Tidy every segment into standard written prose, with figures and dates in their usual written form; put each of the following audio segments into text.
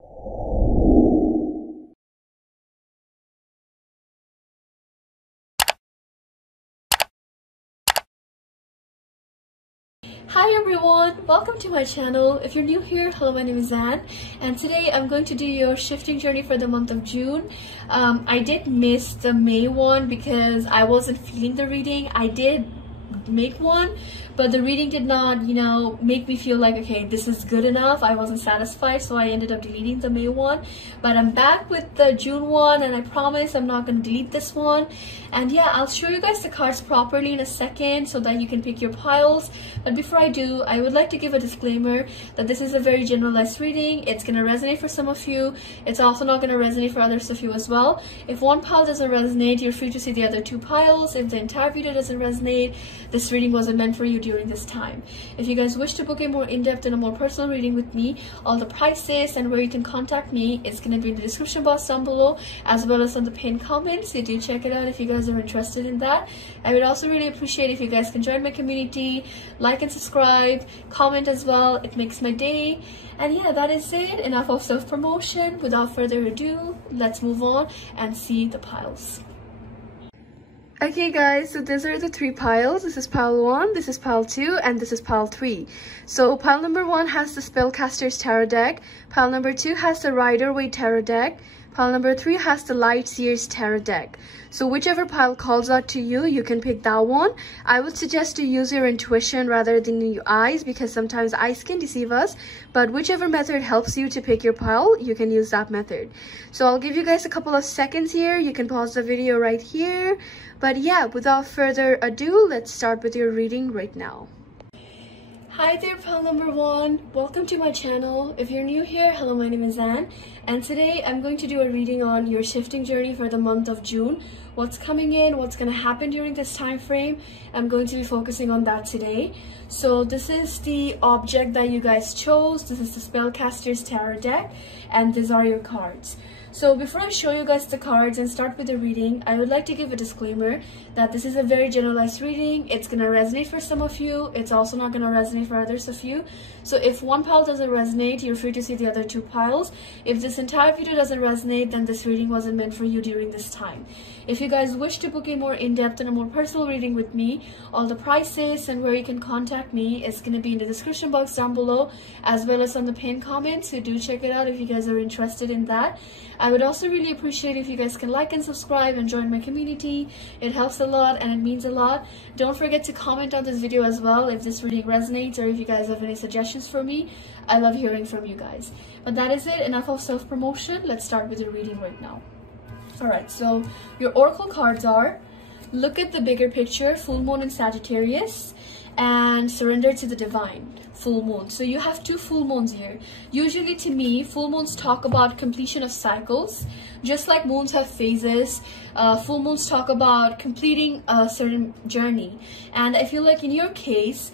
Hi everyone, welcome to my channel. If you're new here, hello, my name is Anne, and today I'm going to do your shifting journey for the month of June. I did miss the May one because I wasn't feeling the reading. I did make one, but the reading did not, make me feel like, okay, this is good enough. I wasn't satisfied, so I ended up deleting the May one. But I'm back with the June one, and I promise I'm not going to delete this one. And yeah, I'll show you guys the cards properly in a second so that you can pick your piles. But before I do, I would like to give a disclaimer that this is a very generalized reading. It's going to resonate for some of you. It's also not going to resonate for others of you as well. If one pile doesn't resonate, you're free to see the other two piles. If the entire video doesn't resonate, this reading wasn't meant for you during this time. If you guys wish to book a more in-depth and a more personal reading with me, all the prices and where you can contact me is going to be in the description box down below, as well as on the pinned comments. So do check it out if you guys are interested in that. I would also really appreciate if you guys can join my community, like and subscribe, comment as well. It makes my day. And yeah, that is it. Enough of self-promotion. Without further ado, let's move on and see the piles. Okay guys, so these are the three piles. This is pile 1, this is pile 2, and this is pile 3. So pile number 1 has the Spellcaster's Tarot deck, pile number 2 has the Rider-Waite Tarot deck, pile number 3 has the Lightseer's Tarot deck. So whichever pile calls out to you, you can pick that one. I would suggest to use your intuition rather than your eyes, because sometimes eyes can deceive us. But whichever method helps you to pick your pile, you can use that method. So I'll give you guys a couple of seconds here. You can pause the video right here. But yeah, without further ado, let's start with your reading right now. Hi there, pile number 1. Welcome to my channel. If you're new here, hello, my name is Anne, and today I'm going to do a reading on your shifting journey for the month of June. What's coming in, what's going to happen during this time frame. I'm going to be focusing on that today. So this is the object that you guys chose. This is the Spellcaster's Tarot deck, and these are your cards. So before I show you guys the cards and start with the reading, I would like to give a disclaimer that this is a very generalized reading. It's going to resonate for some of you. It's also not going to resonate for others of you. So if one pile doesn't resonate, you're free to see the other two piles. If this entire video doesn't resonate, then this reading wasn't meant for you during this time. If you guys wish to book a more in-depth and a more personal reading with me, all the prices and where you can contact me is going to be in the description box down below, as well as on the pinned comments. So do check it out if you guys are interested in that. I would also really appreciate if you guys can like and subscribe and join my community. It helps a lot and it means a lot. Don't forget to comment on this video as well if this reading resonates, or if you guys have any suggestions for me. I love hearing from you guys. But that is it. Enough of self-promotion. Let's start with the reading right now. Alright, so your oracle cards are: look at the bigger picture, full moon in Sagittarius, and surrender to the divine, full moon. So you have two full moons here. Usually, to me, full moons talk about completion of cycles. Just like moons have phases, full moons talk about completing a certain journey. And I feel like in your case,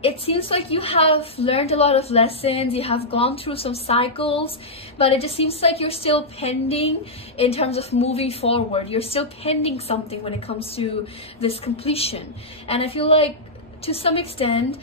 it seems like you have learned a lot of lessons, you have gone through some cycles, but it just seems like you're still pending in terms of moving forward. You're still pending something when it comes to this completion. And I feel like to some extent,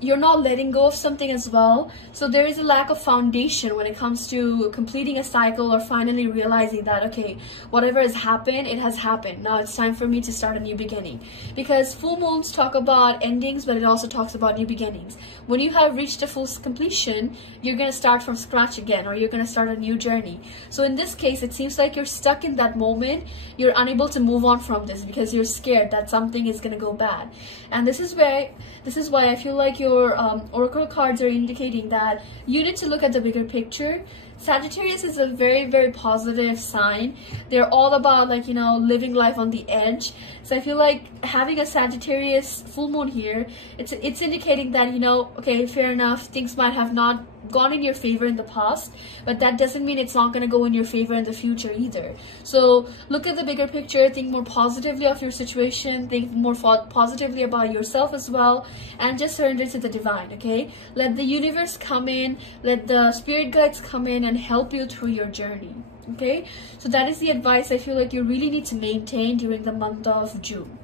you're not letting go of something as well. So there is a lack of foundation when it comes to completing a cycle, or finally realizing that, okay, whatever has happened, it has happened. Now it's time for me to start a new beginning. Because full moons talk about endings, but it also talks about new beginnings. When you have reached a full completion, you're going to start from scratch again, or you're going to start a new journey. So in this case, it seems like you're stuck in that moment. You're unable to move on from this because you're scared that something is going to go bad. And this is why I feel like your oracle cards are indicating that you need to look at the bigger picture. Sagittarius is a very, very positive sign. They're all about, like, living life on the edge. So I feel like having a Sagittarius full moon here, it's indicating that, okay, fair enough, things might have not gone in your favor in the past, but that doesn't mean it's not going to go in your favor in the future either. So look at the bigger picture, think more positively of your situation, think more positively about yourself as well, and just surrender to the divine, okay? Let the universe come in, let the spirit guides come in and help you through your journey. Okay, so that is the advice I feel like you really need to maintain during the month of June.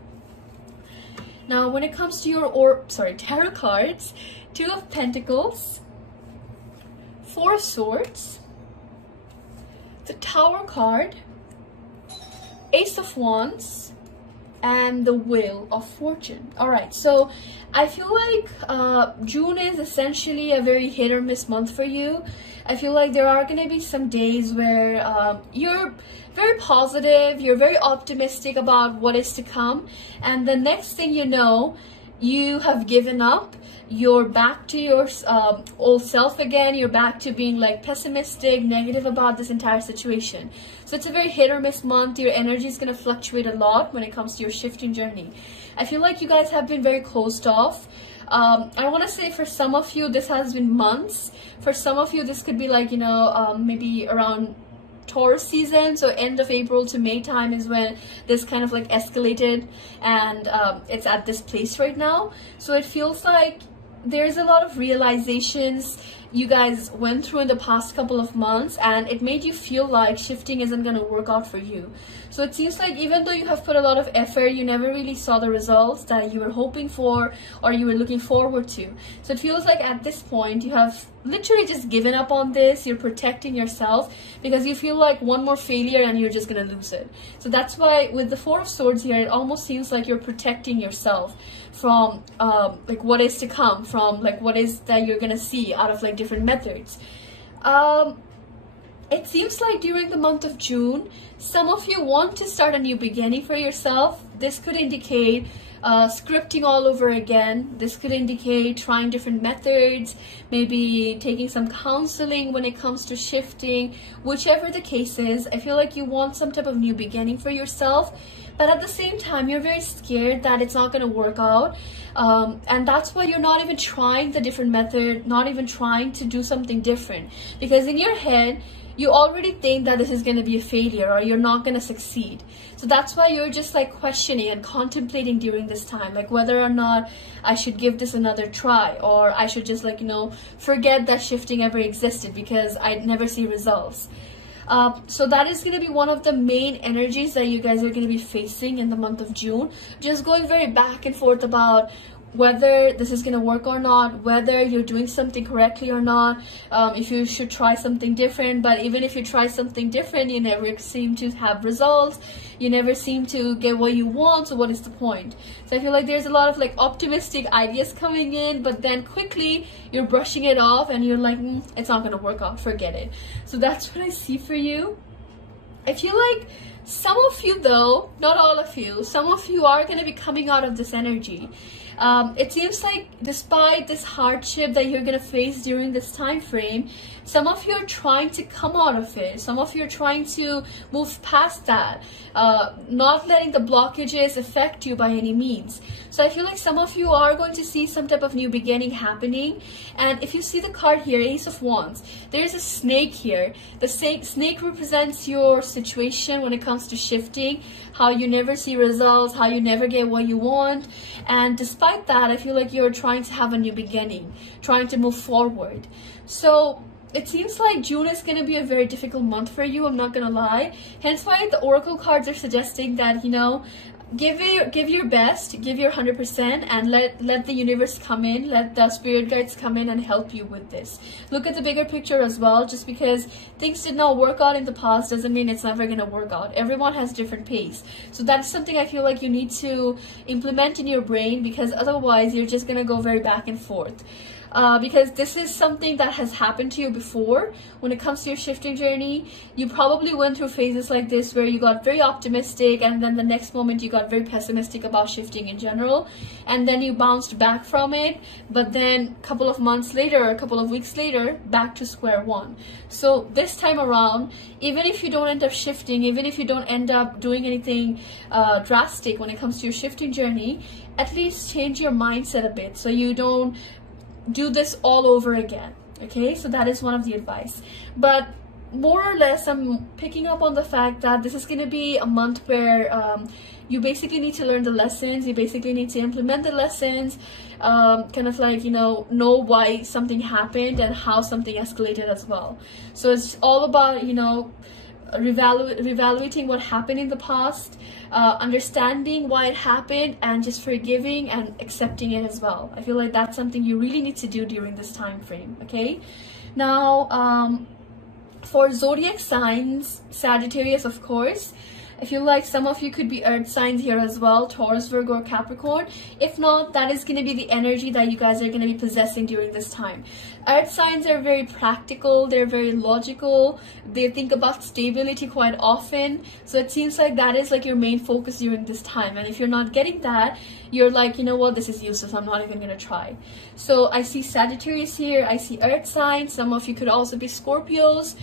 Now, when it comes to your tarot cards, Two of Pentacles, Four of Swords, the Tower card, Ace of Wands, and the Wheel of Fortune. All right, so I feel like June is essentially a very hit or miss month for you. I feel like there are going to be some days where you're very positive, you're very optimistic about what is to come, and the next thing you know, you have given up. You're back to your old self again. You're back to being like pessimistic, negative about this entire situation. So it's a very hit or miss month. Your energy is going to fluctuate a lot when it comes to your shifting journey. I feel like you guys have been very closed off. I want to say for some of you, this has been months. For some of you, this could be like, you know, maybe around Taurus season, so end of April to May time is when this kind of like escalated, and it's at this place right now. So it feels like there's a lot of realizations you guys went through in the past couple of months, and it made you feel like shifting isn't going to work out for you. So it seems like even though you have put a lot of effort, you never really saw the results that you were hoping for or you were looking forward to. So it feels like at this point you have literally just given up on this. You're protecting yourself because you feel like one more failure and you're just gonna lose it. So that's why with the Four of Swords here, it almost seems like you're protecting yourself from like what is to come, from like what is that you're gonna see out of like different methods. It seems like during the month of June, some of you want to start a new beginning for yourself. This could indicate scripting all over again. This could indicate trying different methods, maybe taking some counseling when it comes to shifting. Whichever the case is, I feel like you want some type of new beginning for yourself, but at the same time you're very scared that it's not going to work out, and that's why you're not even trying the different method, not even trying to do something different, because in your head you already think that this is going to be a failure or you're not going to succeed. So that's why you're just like questioning and contemplating during this time, like whether or not I should give this another try, or I should just like, you know, forget that shifting ever existed because I never see results. So that is going to be one of the main energies that you guys are going to be facing in the month of June. Just going very back and forth about whether this is going to work or not, whether you're doing something correctly or not, if you should try something different. But even if you try something different, you never seem to have results, you never seem to get what you want, so what is the point? So I feel like there's a lot of like optimistic ideas coming in, but then quickly you're brushing it off and you're like, it's not going to work out, forget it. So that's what I see for you. I feel like some of you though, not all of you, some of you are going to be coming out of this energy. It seems like despite this hardship that you're going to face during this time frame, some of you are trying to come out of it. Some of you are trying to move past that, not letting the blockages affect you by any means. So I feel like some of you are going to see some type of new beginning happening. And if you see the card here, Ace of Wands, there's a snake here. The snake represents your situation when it comes to shifting, how you never see results, how you never get what you want. And despite that, I feel like you're trying to have a new beginning, trying to move forward. So it seems like June is going to be a very difficult month for you, I'm not going to lie. Hence why the oracle cards are suggesting that, you know, give your best, give your 100%, and let the universe come in, let the spirit guides come in and help you with this. Look at the bigger picture as well. Just because things did not work out in the past doesn't mean it's never going to work out. Everyone has different pace. So that's something I feel like you need to implement in your brain, because otherwise you're just going to go very back and forth. Because this is something that has happened to you before. When it comes to your shifting journey, you probably went through phases like this where you got very optimistic, and then the next moment you got very pessimistic about shifting in general, and then you bounced back from it, but then a couple of months later or a couple of weeks later, back to square one. So this time around, even if you don't end up shifting, even if you don't end up doing anything drastic when it comes to your shifting journey, at least change your mindset a bit so you don't do this all over again. Okay, so that is one of the advice. But more or less, I'm picking up on the fact that this is going to be a month where you basically need to learn the lessons, you basically need to implement the lessons, kind of like, you know why something happened and how something escalated as well. So it's all about, you know, reevaluating what happened in the past, understanding why it happened, and just forgiving and accepting it as well. I feel like that's something you really need to do during this time frame. Okay, Now, for zodiac signs, Sagittarius, of course. I feel like some of you could be earth signs here as well, Taurus, Virgo, or Capricorn. If not, that is going to be the energy that you guys are going to be possessing during this time. Earth signs are very practical, they're very logical, they think about stability quite often. So it seems like that is like your main focus during this time. And if you're not getting that, you're like, you know what, this is useless, I'm not even going to try. So I see Sagittarius here, I see earth signs. Some of you could also be Scorpios.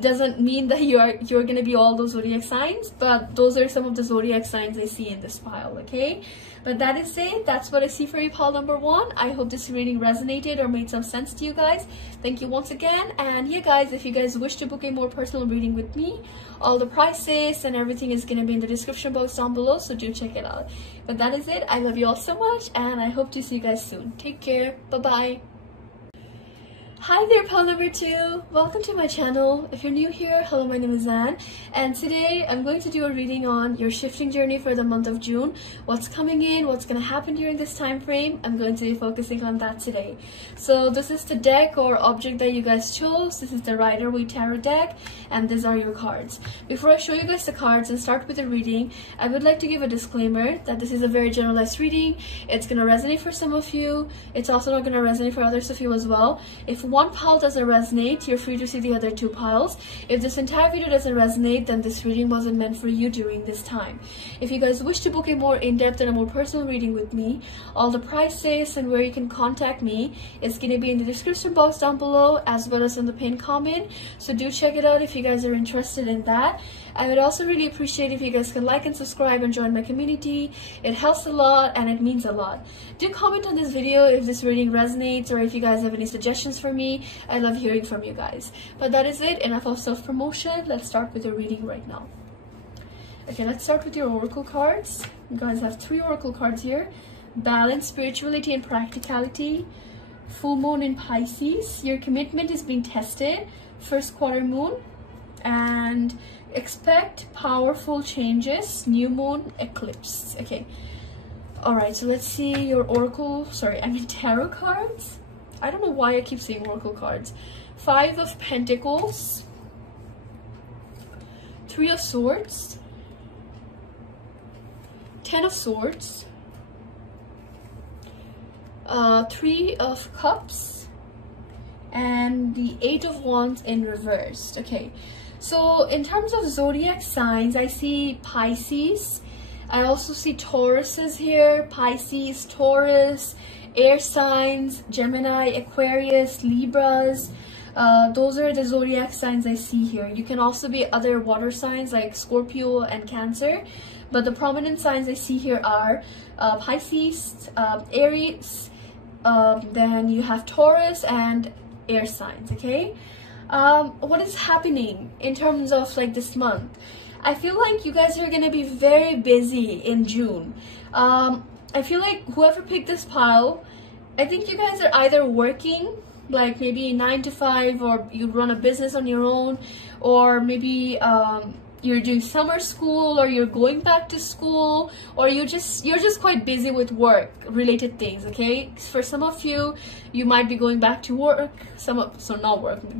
Doesn't mean that you're going to be all those zodiac signs, but those are some of the zodiac signs I see in this pile, okay? But that is it. That's what I see for you, pile number 1. I hope this reading resonated or made some sense to you guys. Thank you once again. And yeah, guys, if you guys wish to book a more personal reading with me, all the prices and everything is going to be in the description box down below, so do check it out. But that is it. I love you all so much, and I hope to see you guys soon. Take care. Bye-bye. Hi there, pile number 2. Welcome to my channel. If you're new here, hello, my name is Anne, and today I'm going to do a reading on your shifting journey for the month of June. What's coming in, what's going to happen during this time frame. I'm going to be focusing on that today. So this is the deck or object that you guys chose. This is the Rider-Waite Tarot deck, and these are your cards. Before I show you guys the cards and start with the reading, I would like to give a disclaimer that this is a very generalized reading. It's going to resonate for some of you. It's also not going to resonate for others of you as well. If one pile doesn't resonate, you're free to see the other 2 piles. If this entire video doesn't resonate, then this reading wasn't meant for you during this time. If you guys wish to book a more in-depth and a more personal reading with me, all the prices and where you can contact me is going to be in the description box down below, as well as in the pinned comment. So do check it out if you guys are interested in that. I would also really appreciate if you guys can like and subscribe and join my community. It helps a lot and it means a lot. Do comment on this video if this reading resonates, or if you guys have any suggestions for me. I love hearing from you guys. But that is it. Enough of self-promotion. Let's start with the reading right now. Okay, let's start with your oracle cards. You guys have 3 oracle cards here. Balance, spirituality, and practicality. Full moon in Pisces. Your commitment is being tested. First quarter moon. And expect powerful changes. New moon, eclipse. Okay. Alright, so let's see your tarot cards. I don't know why I keep saying oracle cards. 5 of Pentacles. 3 of Swords. 10 of Swords. 3 of Cups. And the 8 of Wands in reversed. Okay. So in terms of zodiac signs, I see Pisces. I also see Tauruses here. Pisces, Taurus, air signs, Gemini, Aquarius, Libras. Those are the zodiac signs I see here. You can also be other water signs like Scorpio and Cancer. But the prominent signs I see here are Pisces, Aries, then you have Taurus and air signs, okay? What is happening in terms of like this month? I feel like you guys are gonna be very busy in June. I feel like whoever picked this pile, I think you guys are either working like maybe 9 to 5, or you run a business on your own, or maybe you're doing summer school, or you're going back to school, or you're just quite busy with work related things, okay? For some of you, you might be going back to work,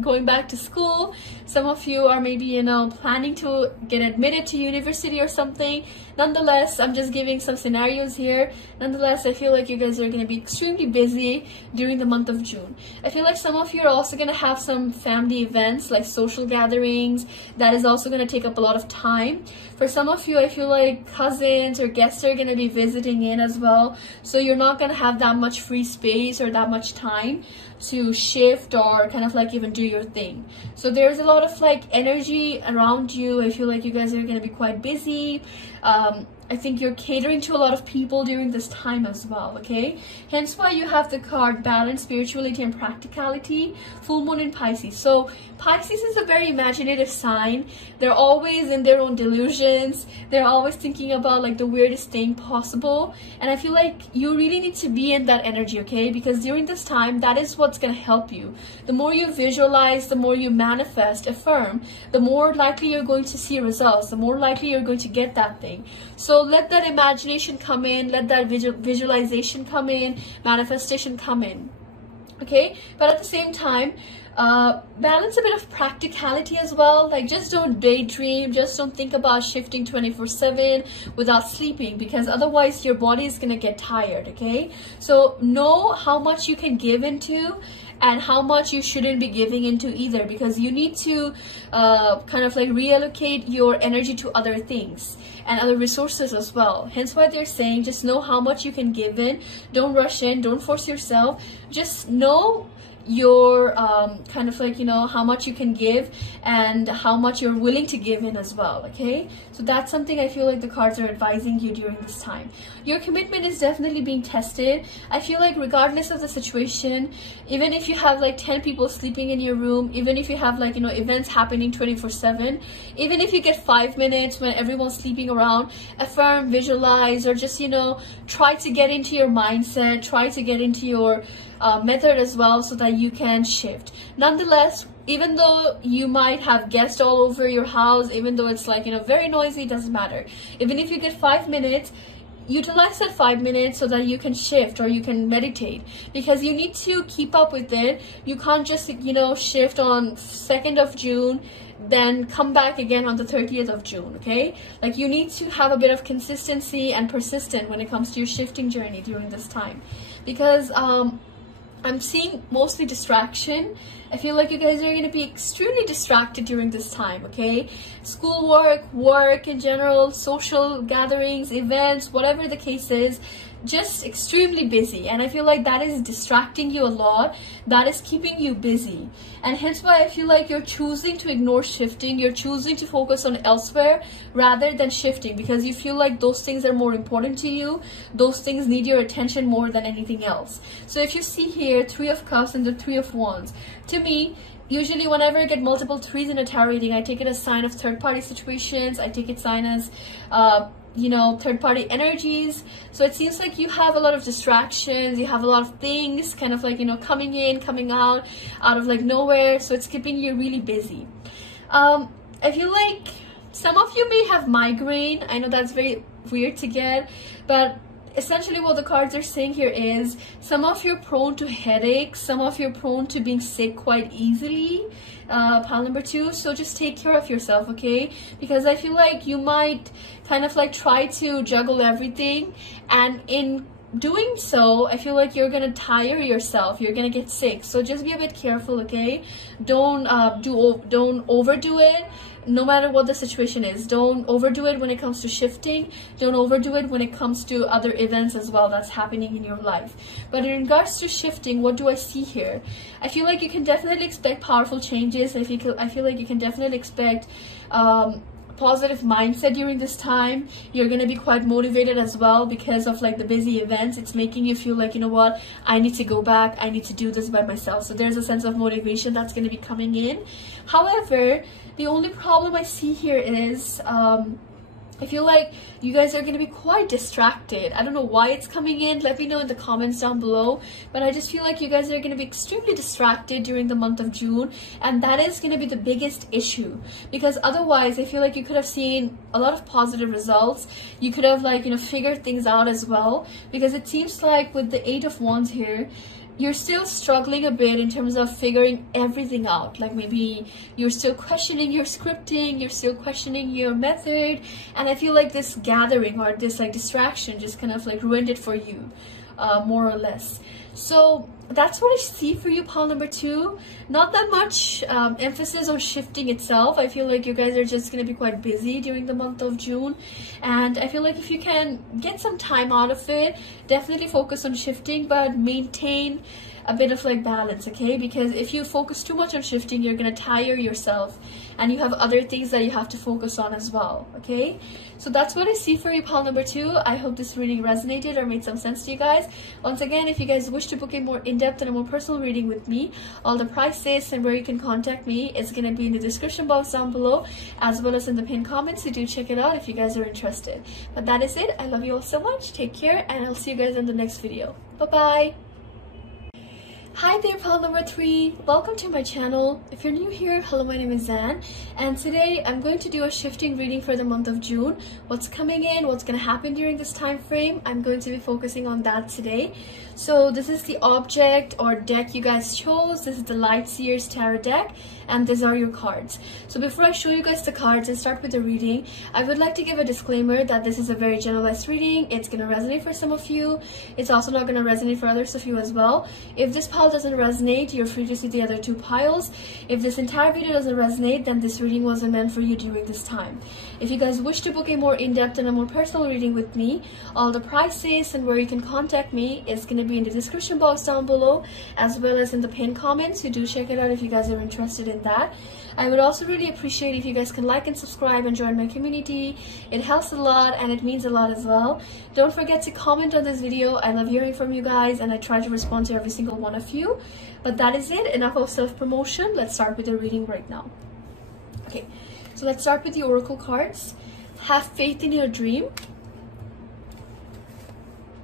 going back to school. Some of you are maybe, you know, planning to get admitted to university or something. Nonetheless, I'm just giving some scenarios here. Nonetheless, I feel like you guys are going to be extremely busy during the month of June. I feel like some of you are also going to have some family events like social gatherings. That is also going to take up a lot of time. For some of you, I feel like cousins or guests are going to be visiting in as well. So you're not going to have that much free space or that much time to shift or kind of like even do your thing. So there's a lot of like energy around you. I feel like you guys are going to be quite busy. I think you're catering to a lot of people during this time as well, okay? Hence why you have the card Balance, Spirituality, and Practicality, full moon in Pisces. So Pisces is a very imaginative sign. They're always in their own delusions. They're always thinking about like the weirdest thing possible. And I feel like you really need to be in that energy, okay? Because during this time, that is what's going to help you. The more you visualize, the more you manifest, affirm, the more likely you're going to see results, the more likely you're going to get that thing. So let that imagination come in, let that visualization come in, manifestation come in, okay? But at the same time, balance a bit of practicality as well. Like, just don't daydream, just don't think about shifting 24/7 without sleeping, because otherwise your body is gonna get tired. Okay, so know how much you can give into and how much you shouldn't be giving into either, because you need to kind of like reallocate your energy to other things and other resources as well. Hence why they're saying just know how much you can give in. Don't rush in, don't force yourself. Just know your kind of like, you know, how much you can give and how much you're willing to give in as well. Okay, so that's something I feel like the cards are advising you during this time. Your commitment is definitely being tested. I feel like regardless of the situation, even if you have like 10 people sleeping in your room, even if you have like, you know, events happening 24/7, even if you get 5 minutes when everyone's sleeping around, affirm, visualize, or just, you know, try to get into your mindset, try to get into your method as well, so that you can shift. Nonetheless, even though you might have guests all over your house, even though it's like, you know, very noisy, it doesn't matter. Even if you get 5 minutes, utilize that 5 minutes so that you can shift or you can meditate, because you need to keep up with it. You can't just, you know, shift on 2nd of June then come back again on the 30th of June. Okay, like, you need to have a bit of consistency and persistent when it comes to your shifting journey during this time, because I'm seeing mostly distraction. I feel like you guys are going to be extremely distracted during this time. Okay, schoolwork, work in general, social gatherings, events, whatever the case is, just extremely busy. And I feel like that is distracting you a lot, that is keeping you busy, and hence why I feel like you're choosing to ignore shifting. You're choosing to focus on elsewhere rather than shifting, because you feel like those things are more important to you. Those things need your attention more than anything else. So if you see here 3 of Cups and the 3 of Wands, to me, usually whenever I get multiple 3s in a tarot reading, I take it as sign of third-party situations. I take it sign as you know, third-party energies. So it seems like you have a lot of distractions, you have a lot of things kind of like, you know, coming in, coming out of like nowhere. So it's keeping you really busy. I feel like some of you may have migraine. I know that's very weird to get, but essentially what the cards are saying here is some of you are prone to headaches, some of you are prone to being sick quite easily. Pile number 2, so just take care of yourself, okay? Because I feel like you might kind of like try to juggle everything, and in doing so, I feel like you're gonna tire yourself, you're gonna get sick. So just be a bit careful, okay? Don't overdo it. No matter what the situation is, don't overdo it when it comes to shifting. Don't overdo it when it comes to other events as well that's happening in your life. But in regards to shifting, what do I see here? I feel like you can definitely expect powerful changes. I feel like you can definitely expect positive mindset during this time. You're going to be quite motivated as well because of like the busy events. It's making you feel like, you know what, I need to go back, I need to do this by myself. So there's a sense of motivation that's going to be coming in. However, the only problem I see here is I feel like you guys are going to be quite distracted. I don't know why it's coming in. Let me know in the comments down below. But I just feel like you guys are going to be extremely distracted during the month of June. And that is going to be the biggest issue. Because otherwise, I feel like you could have seen a lot of positive results. You could have, like, you know, figured things out as well. Because it seems like with the 8 of Wands here, you're still struggling a bit in terms of figuring everything out. Like maybe you're still questioning your scripting, you're still questioning your method, and I feel like this gathering or this like distraction just kind of like ruined it for you, more or less. So that's what I see for you, pile number 2. Not that much emphasis on shifting itself. I feel like you guys are just going to be quite busy during the month of June, and I feel like if you can get some time out of it, definitely focus on shifting, but maintain a bit of like balance, okay? Because if you focus too much on shifting, you're gonna tire yourself, and you have other things that you have to focus on as well, okay? So that's what I see for you, pile number 2. I hope this reading resonated or made some sense to you guys. Once again, if you guys wish to book a more in-depth and a more personal reading with me, all the prices and where you can contact me is gonna be in the description box down below, as well as in the pinned comments. So do check it out if you guys are interested. But that is it. I love you all so much. Take care, and I'll see you guys in the next video. Bye bye. Hi there, pal number 3. Welcome to my channel. If you're new here, hello, my name is Zan, and today I'm going to do a shifting reading for the month of June. What's coming in, what's going to happen during this time frame, I'm going to be focusing on that today. So this is the object or deck you guys chose. This is the Light Seers Tarot deck, and these are your cards. So before I show you guys the cards and start with the reading, I would like to give a disclaimer that this is a very generalized reading. It's going to resonate for some of you. It's also not going to resonate for others of you as well. If this pile doesn't resonate, you're free to see the other 2 piles. If this entire video doesn't resonate, then this reading wasn't meant for you during this time. If you guys wish to book a more in-depth and a more personal reading with me, all the prices and where you can contact me is going to be in the description box down below, as well as in the pinned comments. So do check it out if you guys are interested in that. I would also really appreciate if you guys can like and subscribe and join my community. It helps a lot and it means a lot as well. Don't forget to comment on this video. I love hearing from you guys and I try to respond to every single one of you. But that is it. Enough of self-promotion. Let's start with the reading right now. Okay, so let's start with the oracle cards. Have faith in your dream.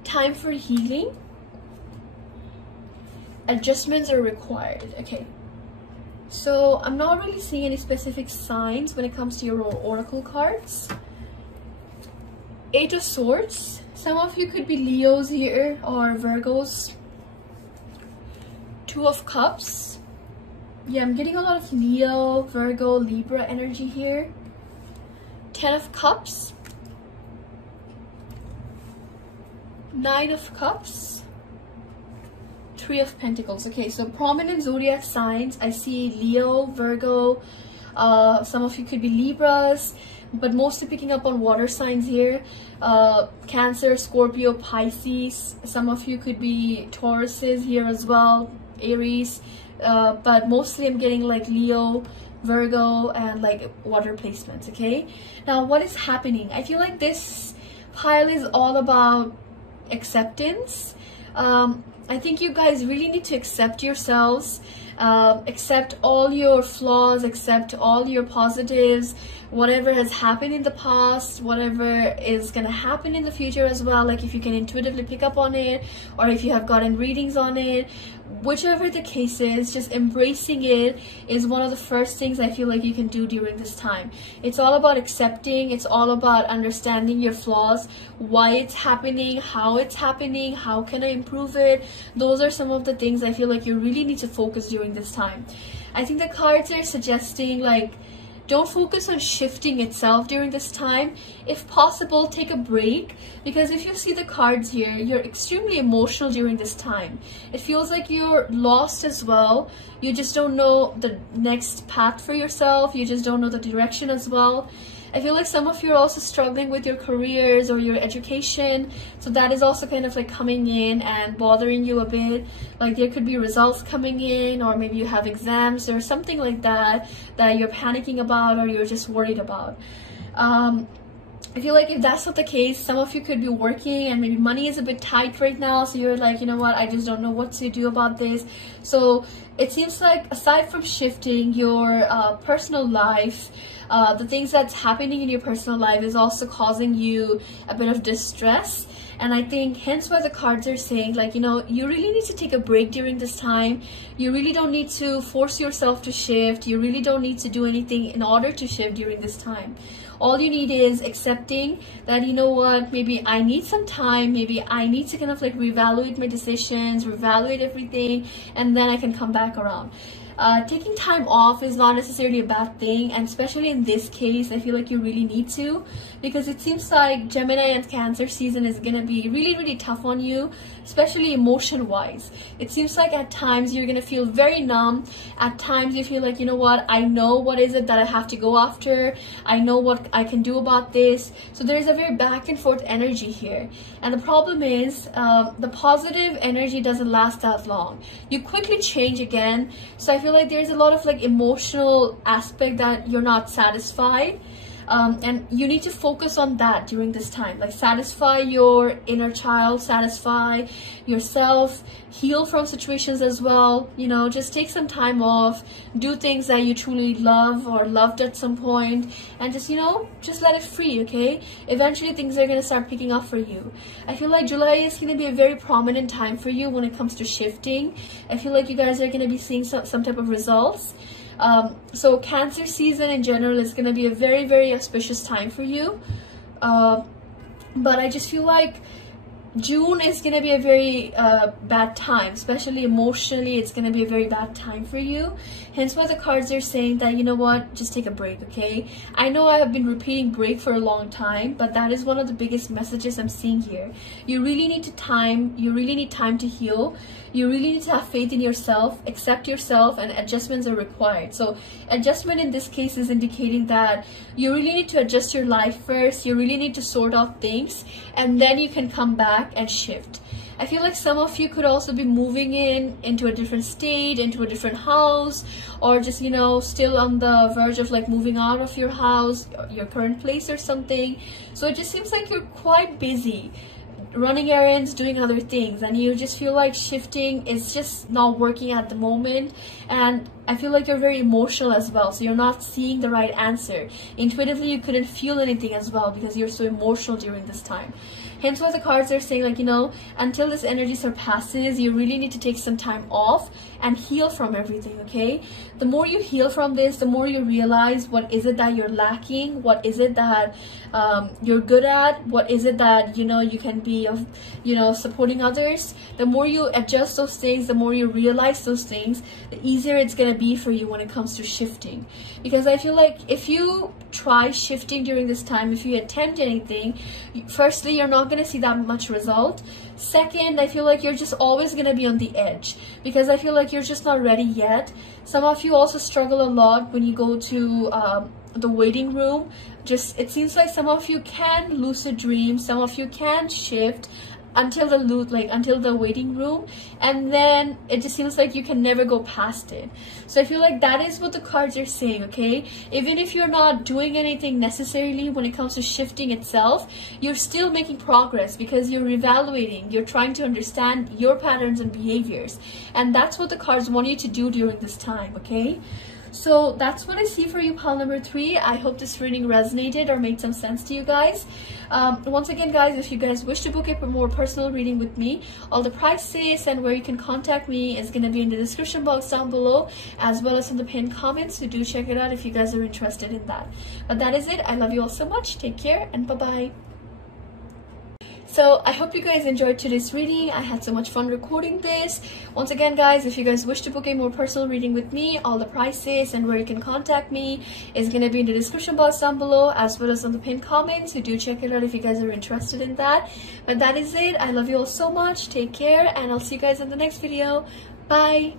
Time for healing. Adjustments are required. Okay, so I'm not really seeing any specific signs when it comes to your oracle cards. 8 of Swords. Some of you could be Leos here or Virgos. 2 of Cups. Yeah, I'm getting a lot of Leo, Virgo, Libra energy here. 10 of Cups. 9 of Cups. 3 of Pentacles. Okay, so prominent zodiac signs. I see Leo, Virgo. Some of you could be Libras, but mostly picking up on water signs here. Cancer, Scorpio, Pisces. Some of you could be Tauruses here as well, Aries. But mostly I'm getting like Leo, Virgo, and like water placements. Okay, now what is happening? I feel like this pile is all about acceptance. I think you guys really need to accept yourselves, accept all your flaws, accept all your positives, whatever has happened in the past, whatever is going to happen in the future as well. Like if you can intuitively pick up on it, or if you have gotten readings on it, whichever the case is, just embracing it is one of the first things I feel like you can do during this time. It's all about accepting. It's all about understanding your flaws, why it's happening, how can I improve it. Those are some of the things I feel like you really need to focus during this time. I think the cards are suggesting like, don't focus on shifting itself during this time. If possible, take a break, because if you see the cards here, you're extremely emotional during this time. It feels like you're lost as well. You just don't know the next path for yourself. You just don't know the direction as well. I feel like some of you are also struggling with your careers or your education, so that is also kind of like coming in and bothering you a bit. Like there could be results coming in, or maybe you have exams or something like that that you're panicking about or you're just worried about. I feel like if that's not the case, some of you could be working and maybe money is a bit tight right now, so you're like, you know what, I just don't know what to do about this. So it seems like aside from shifting your personal life, the things that's happening in your personal life is also causing you a bit of distress. And I think hence why the cards are saying like, you know, you really need to take a break during this time. You really don't need to force yourself to shift. You really don't need to do anything in order to shift during this time. All you need is accepting that, you know what, maybe I need some time, maybe I need to kind of like reevaluate my decisions, reevaluate everything, and then I can come back around. Taking time off is not necessarily a bad thing, and especially in this case, I feel like you really need to, because it seems like Gemini and Cancer season is gonna be really, really tough on you, especially emotion-wise. It seems like at times you're gonna feel very numb. At times you feel like, you know what, I know what is it that I have to go after. I know what I can do about this. So there's a very back and forth energy here. And the problem is, the positive energy doesn't last that long. You quickly change again. So I feel like there's a lot of like emotional aspect that you're not satisfied. and you need to focus on that during this time. Like, satisfy your inner child, satisfy yourself, heal from situations as well. You know, just take some time off, do things that you truly love or loved at some point, and just, you know, just let it free. Okay, eventually things are going to start picking up for you. I feel like July is going to be a very prominent time for you when it comes to shifting. I feel like you guys are going to be seeing some type of results. So Cancer season in general is going to be a very, very auspicious time for you. But I just feel like June is going to be a very bad time, especially emotionally. It's going to be a very bad time for you. Hence why the cards are saying that, you know what, just take a break. Okay, I know I have been repeating break for a long time, but that is one of the biggest messages I'm seeing here. You really need time to heal. You really need to have faith in yourself, accept yourself, and adjustments are required. So adjustment in this case is indicating that you really need to adjust your life first. You really need to sort out things, and then you can come back and shift. I feel like some of you could also be moving into a different state, into a different house, or just, you know, still on the verge of like moving out of your house, your current place or something. So it just seems like you're quite busy running errands, doing other things, and you just feel like shifting is just not working at the moment. And I feel like you're very emotional as well, so you're not seeing the right answer. Intuitively, you couldn't feel anything as well because you're so emotional during this time. Hence why the cards are saying, like, you know, until this energy surpasses, you really need to take some time off and heal from everything. Okay, the more you heal from this, the more you realize what is it that you're lacking, what is it that you're good at, what is it that, you know, you can be of, you know, supporting others. The more you adjust those things, the more you realize those things, the easier it's going to be for you when it comes to shifting. Because I feel like if you try shifting during this time, if you attempt anything, firstly, you're not going to see that much result. Second, I feel like you're just always going to be on the edge, because I feel like you're just not ready yet. Some of you also struggle a lot when you go to the waiting room. Just, it seems like some of you can lucid dream, some of you can shift until the waiting room, and then it just seems like you can never go past it. So I feel like that is what the cards are saying. Okay, even if you're not doing anything necessarily when it comes to shifting itself, you're still making progress because you're evaluating, you're trying to understand your patterns and behaviors, and that's what the cards want you to do during this time. Okay, so that's what I see for you, pile number 3. I hope this reading resonated or made some sense to you guys. Once again, guys, if you guys wish to book a more personal reading with me, all the prices and where you can contact me is going to be in the description box down below, as well as in the pinned comments. So do check it out if you guys are interested in that. But that is it. I love you all so much. Take care and bye-bye. So I hope you guys enjoyed today's reading. I had so much fun recording this. Once again, guys, if you guys wish to book a more personal reading with me, all the prices and where you can contact me is going to be in the description box down below, as well as on the pinned comments. So do check it out if you guys are interested in that. But that is it. I love you all so much. Take care, and I'll see you guys in the next video. Bye.